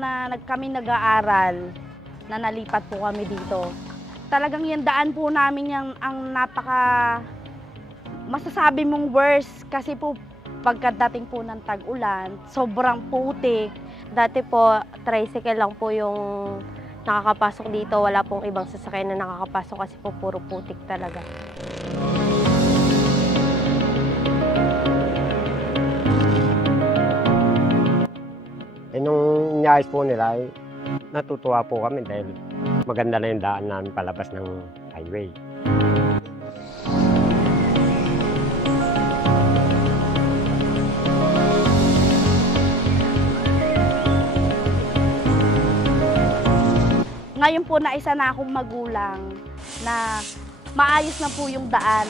na kami nag-aaral, na nalipat po kami dito. Talagang yung daan po namin yung ang napaka masasabi mong worst kasi po pagkadating po ng tag-ulan, sobrang putik. Dati po, tricycle lang po yung nakakapasok dito. Wala pong ibang sasakyan na nakakapasok kasi po puro putik talaga. Nung inyayos po nila, natutuwa po kami dahil maganda na yung daan namin palabas ng highway. Ngayon po na isa na akong magulang na maayos na po yung daan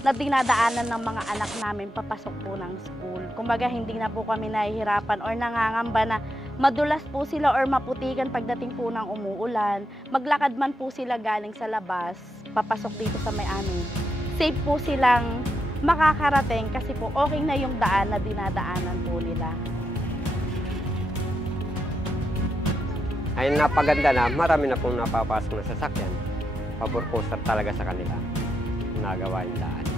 na dinadaanan ng mga anak namin papasok po ng school. Kumbaga hindi na po kami nahihirapan or nangangamba na madulas po sila or maputikan pagdating po ng umuulan. Maglakad man po sila galing sa labas, papasok dito sa may amin. Safe po silang makakarating kasi po okay na yung daan na dinadaanan po nila. Ay napaganda na, marami na pong napapasok na sasakyan. Pabor po talaga sa kanila, nagawa yung daan.